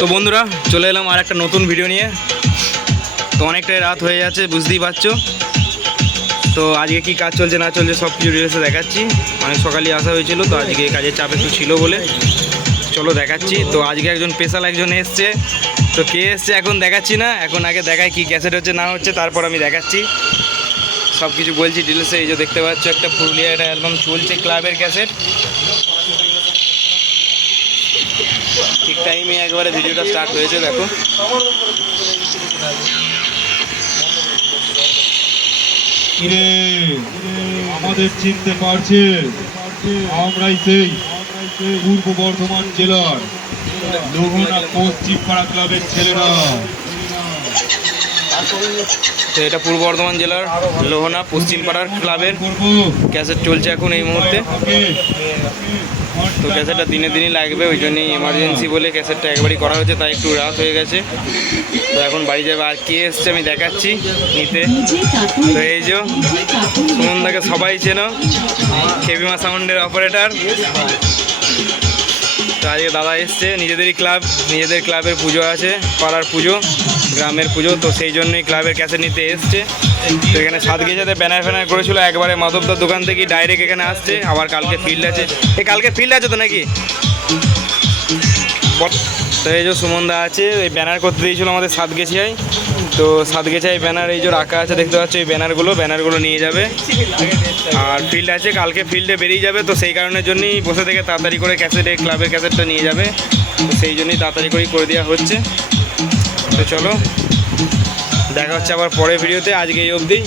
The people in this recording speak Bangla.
তো বন্ধুরা চলে এলাম আর একটা নতুন ভিডিও নিয়ে। তো অনেকটাই রাত হয়ে যাচ্ছে বুঝতেই পারছো। তো আজকে কি কাজ চলছে না চলছে সব কিছু ডিটেলসে দেখাচ্ছি। অনেক সকালে আসা হয়েছিল, তো আজকে কাজের চাপ একটু ছিল বলে চলো দেখাচ্ছি। তো আজকে একজন স্পেশাল একজন এসছে, তো কে এসছে এখন দেখাচ্ছি না, এখন আগে দেখাই কি ক্যাসেট হচ্ছে না হচ্ছে, তারপর আমি দেখাচ্ছি সব কিছু বলছি ডিটেলসে। এই যে দেখতে পাচ্ছ একটা পুরুলিয়া একটা অ্যালবাম চলছে ক্লাবের ক্যাসেট। ঠিক টাইমে একবারে ভিডিওটা স্টার্ট হয়েছে দেখো। আমাদের চিনতে পারছে, আমরাই সেই পূর্ব বর্ধমান জেলার লোহনা পশ্চিম পাড়া ক্লাবের ছেলেরা। তো এটা পূর্ব বর্ধমান জেলার লোহনা পশ্চিম পাড়ার ক্লাবের ক্যাসেট চলছে এখন এই মুহূর্তে। তো ক্যাসেটটা দিনে দিনই লাগবে, ওই জন্যই এমার্জেন্সি বলে ক্যাসেটটা একবারই করা হয়েছে, তাই একটু রাত হয়ে গেছে। তো এখন বাড়ি যাবে। আর কে এসছে আমি দেখাচ্ছি নিতে। তো এই যে সুমনদাকে সবাই চেনো, কেবিমা সাউন্ডের অপারেটর। তো আজকে দাদা এসছে, নিজেদেরই ক্লাব, নিজেদের ক্লাবের পুজো আছে, পাড়ার পুজো, গ্রামের পুজো, তো সেই জন্যই ক্লাবের ক্যাসেট নিতে এসছে। তো এখানে সাতগেজাতে ব্যানার ফ্যানার করেছিল, একবারে মাধবদার দোকান থেকে ডাইরেক্ট এখানে আসছে। আবার কালকে ফিল্ড আছে, কালকে ফিল্ড আছে তো নাকি। তো এই যে সুমনদা আছে, ওই ব্যানার করতে দিয়েছিলো আমাদের সাতগেছিয়ায়। তো সাতগেছিয়ায় ব্যানার এই যে রাখা আছে দেখতে পাচ্ছ, এই ব্যানারগুলো নিয়ে যাবে। আর ফিল্ড আছে, কালকে ফিল্ডে বেরিয়ে যাবে, তো সেই কারণের জন্যই বসে থেকে তাড়াতাড়ি করে ক্যাসেটে ক্লাবের ক্যাসেটটা নিয়ে যাবে, তো সেই জন্যই তাড়াতাড়ি করেই করে দেওয়া হচ্ছে। তো চলো দেখা হচ্ছে আবার পরের ভিডিওতে, আজকে এই অবধি।